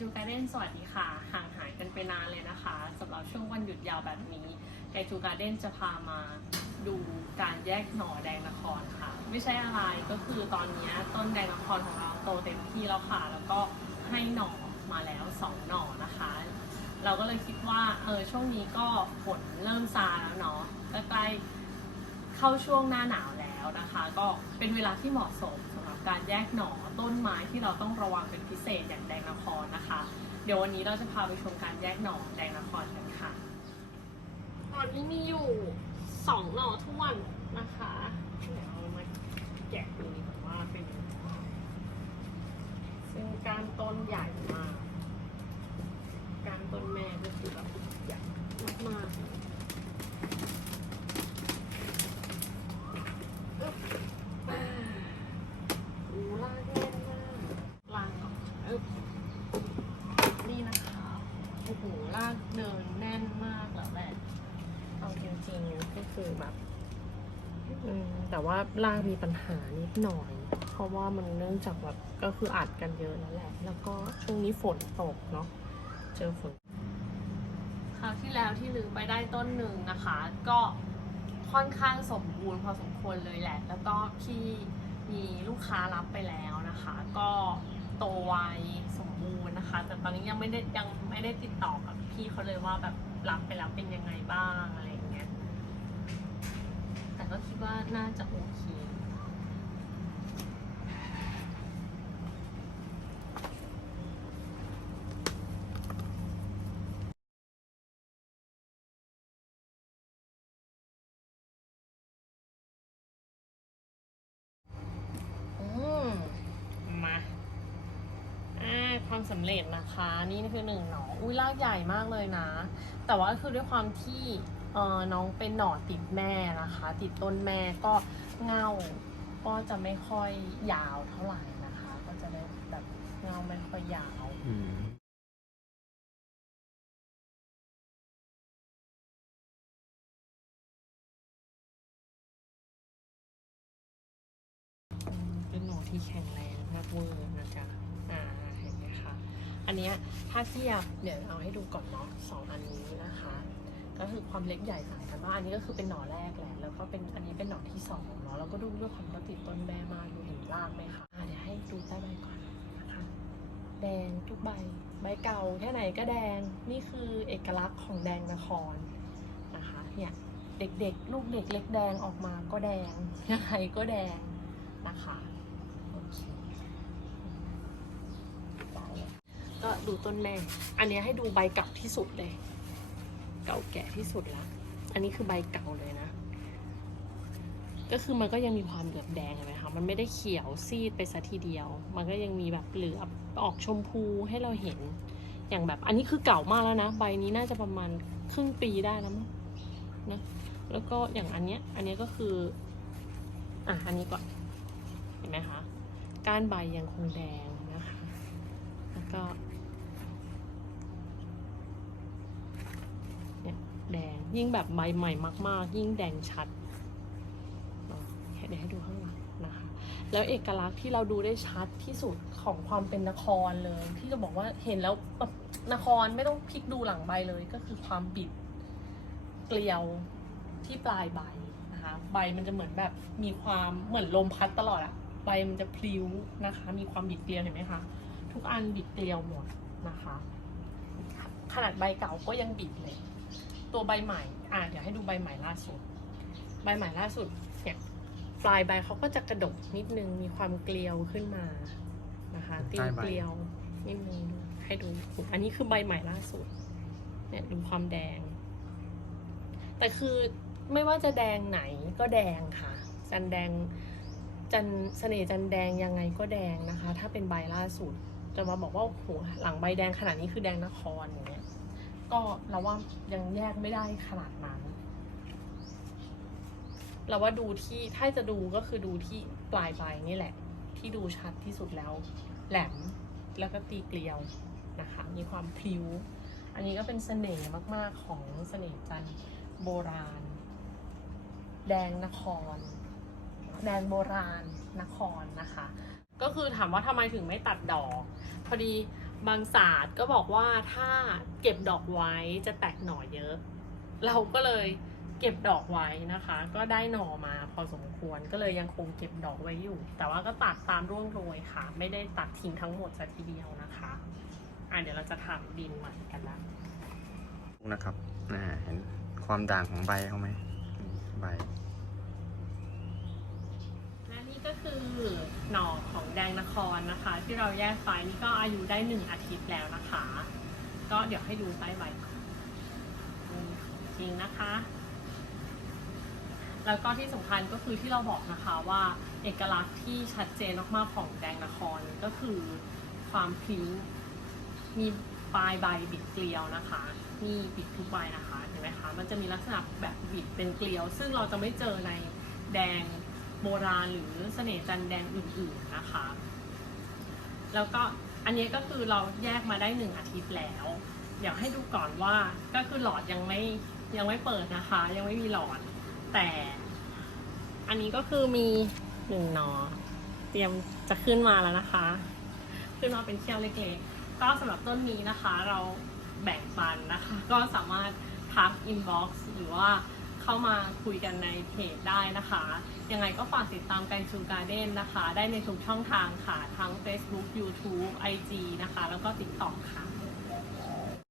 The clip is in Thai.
จูการ์เด้นสวัสดีค่ะ ห่างหายกันไปนานเลยนะคะสำหรับช่วงวันหยุดยาวแบบนี้ไกจูการ์เด้นจะพามาดูการแยกหน่อแดงนครค่ะ ไม่ใช่อะไรก็คือตอนนี้ต้นแดงนครของเราโตเต็มที่แล้วค่ะ แล้วก็ให้หน่อมาแล้วสองหน่อนะคะ เราก็เลยคิดว่าเออช่วงนี้ก็ฝนเริ่มซาแล้วเนาะใกล้เข้าช่วงหน้าหนาวแล้วนะคะ ก็เป็นเวลาที่เหมาะสมส การแยกหน่อต้นไม้ที่เราต้องระวังเป็นพิเศษอย่างแดงนครนะคะ เดี๋ยววันนี้เราจะพาไปชมการแยกหน่อแดงนครกันค่ะ ตอนนี้มีอยู่สองหน่อท้วนนะคะเดี๋ยวเรามาแกะดูก่อนว่าเป็นยังไงซึ่งการต้นใหญ่มาก การต้นแม่ก็คือแบบใหญ่มากๆอึ๊บอ่าโอ้ลากแน่นมากลากก่อนอึ๊บนี่นะคะ โอ้โหลากเดินแน่นมากแล้วแหละเอาจริงๆก็คือแบบอืมแต่ว่าลากมีปัญหานิดหน่อย เพราะว่ามันเนื่องจากแบบก็คืออัดกันเยอะแล้วแหละ แล้วก็ช่วงนี้ฝนตกเนาะเจอฝนคราวที่แล้วที่ลืมไปได้ต้นหนึ่งนะคะ ก็ค่อนข้างสมบูรณ์พอสมควรเลยแหละ แล้วก็พี่มีลูกค้ารับไปแล้วนะคะ ก็ โตไวสมบูรณ์นะคะ แต่ตอนนี้ยังไม่ได้ยังไม่ได้ติดต่อกับพี่เขาเลยว่าแบบรับไปแล้วเป็นยังไงบ้างอะไรอย่างเงี้ยแต่ก็คิดว่าน่าจะโอเค อืมมาอ่าความ สำเร็จนะคะ นี่คือหนึ่งหนออุ้ยรากใหญ่มากเลยนะ แต่ว่าคือด้วยความที่เออน้องเป็นหนอติดแม่นะคะ ติดต้นแม่ก็เงาก็จะไม่ค่อยยาวเท่าไหร่นะคะ ก็จะได้แบบเงาไม่ค่อยยาวเป็นหนูที่แข็งแรงมากเวอร์นะจ๊ะอ่า อันเนี้ยถ้าเทียบเดี๋ยวเอาให้ดูก่อนเนาะสองอันนี้นะคะ ก็คือความเล็กใหญ่ต่างกันว่าอันนี้ก็คือเป็นหน่อแรกแหละแล้วก็เป็นอันนี้เป็นหน่อที่สองเนาะแล้วก็ดูด้วยความว่าติดต้นแม่มากดูเห็นรากไหมคะอ่าเดี๋ยวให้ดูใต้ใบก่อนนะคะ แดงทุกใบใบเก่าแค่ไหนก็แดงนี่คือเอกลักษณ์ของแดงนครนะคะเนี่ยเด็กๆ ลูกเด็กเล็กแดงออกมาก็แดงยังไงก็แดงนะคะโอเค ก็ดูต้นแม่ อันนี้ให้ดูใบเก่าที่สุดเลย เก่าแก่ที่สุดแล้วอันนี้คือใบเก่าเลยนะ ก็คือมันก็ยังมีความเหลือบแดงเห็นไหมคะ มันไม่ได้เขียวซีดไปซะทีเดียว มันก็ยังมีแบบเหลือบออกชมพูให้เราเห็น อย่างแบบ อันนี้คือเก่ามากแล้วนะ ใบนี้น่าจะประมาณครึ่งปีได้แล้วมั้งนะ แล้วก็อย่างอันเนี้ย อันเนี้ยก็คือ อะ อันนี้ก่อน เห็นไหมคะ ก้านใบยังคงแดงนะคะ แล้วก็เนี่ยแดงยิ่งแบบใบใหม่มาก ๆ ยิ่งแดงชัดเดี๋ยวให้ดูข้างหลังนะคะ แล้วเอกลักษณ์ที่เราดูได้ชัดที่สุดของความเป็นนครเลย ที่จะบอกว่าเห็นแล้วแบบนครไม่ต้องพลิกดูหลังใบเลยก็คือความบิดเกลียวที่ปลายใบนะคะใบมันจะเหมือนแบบมีความเหมือนลมพัดตลอดอะใบมันจะพลิ้วนะคะ มีความบิดเกลียวเห็นไหมคะ ทุกอันบิดเกลียวหมดนะคะ ขนาดใบเก่าก็ยังบิดเลย ตัวใบใหม่ อ่าเดี๋ยวให้ดูใบใหม่ล่าสุด ใบใหม่ล่าสุดเนี่ยปลายใบเขาก็จะกระดกนิดนึงมีความเกลียวขึ้นมานะคะตีนเกลียวนิดนึงให้ดูอันนี้คือใบใหม่ล่าสุด เนี่ยดูความแดง แต่คือไม่ว่าจะแดงไหนก็แดงค่ะ จันแดงจันเสน่ห์จันแดงยังไงก็แดงนะคะ ถ้าเป็นใบล่าสุด จะมาบอกว่าโอ้โหหลังใบแดงขนาดนี้คือแดงนครอย่างเงี้ย ก็เราว่ายังแยกไม่ได้ขนาดนั้น เราว่าดูที่ถ้าจะดูก็คือดูที่ปลายใบนี่แหละ ที่ดูชัดที่สุดแล้ว แหลมแล้วก็ตีเกลียวนะคะ มีความพลิ้ว อันนี้ก็เป็นเสน่ห์มาก ๆ ของเสน่ห์จันโบราณ แดงนคร แดงโบราณนครนะคะ ก็คือถามว่าทำไมถึงไม่ตัดดอก พอดีบางศาสตร์ก็บอกว่าถ้าเก็บดอกไว้จะแตกหน่อเยอะ เราก็เลยเก็บดอกไว้นะคะ ก็ได้หน่อมาพอสมควรก็เลยยังคงเก็บดอกไว้อยู่ แต่ว่าก็ตัดตามร่วงโรยค่ะ ไม่ได้ตัดทิ้งทั้งหมดซะทีเดียวนะคะอะเดี๋ยวเราจะทำดินใหม่กันละนะครับอ่เห็นความด่างของใบเขาไหมใบ คือหน่อของแดงนครนะคะ ที่เราแยกไฟนี่ก็อายุได้หนึ่งอาทิตย์แล้วนะคะ ก็เดี๋ยวให้ดูใต้ใบจริงนะคะ แล้วก็ที่สำคัญก็คือที่เราบอกนะคะว่าเอกลักษณ์ที่ชัดเจนมากๆของแดงนครก็คือความพลิ้งมีปลายใบบิดเกลียวนะคะนี่บิดทุกใบนะคะเห็นไหมคะมันจะมีลักษณะแบบบิดเป็นเกลียว ซึ่งเราจะไม่เจอในแดง โบราณหรือเสน่ห์จันแดงอื่นๆนะคะ แล้วก็อันนี้ก็คือเราแยกมาได้หนึ่งอาทิตย์แล้วอยากให้ดูก่อนว่าก็คือหลอดยังไม่ยังไม่เปิดนะคะ ยังไม่มีหลอด แต่อันนี้ก็คือมีหนึ่งหนอ เตรียมจะขึ้นมาแล้วนะคะ ขึ้นมาเป็นเชี่ยวเล็กๆ ก็สำหรับต้นนี้นะคะ เราแบ่งปันนะคะ ก็สามารถทักอินบ็อกซ์หรือว่า เข้ามาคุยกันในเพจได้นะคะ ยังไงก็ฝากติดตามไกชูการ์เด้นนะคะ ได้ในทุกช่องทางค่ะ ทั้ง Facebook YouTube IG นะคะ แล้วก็ TikTok ค่ะ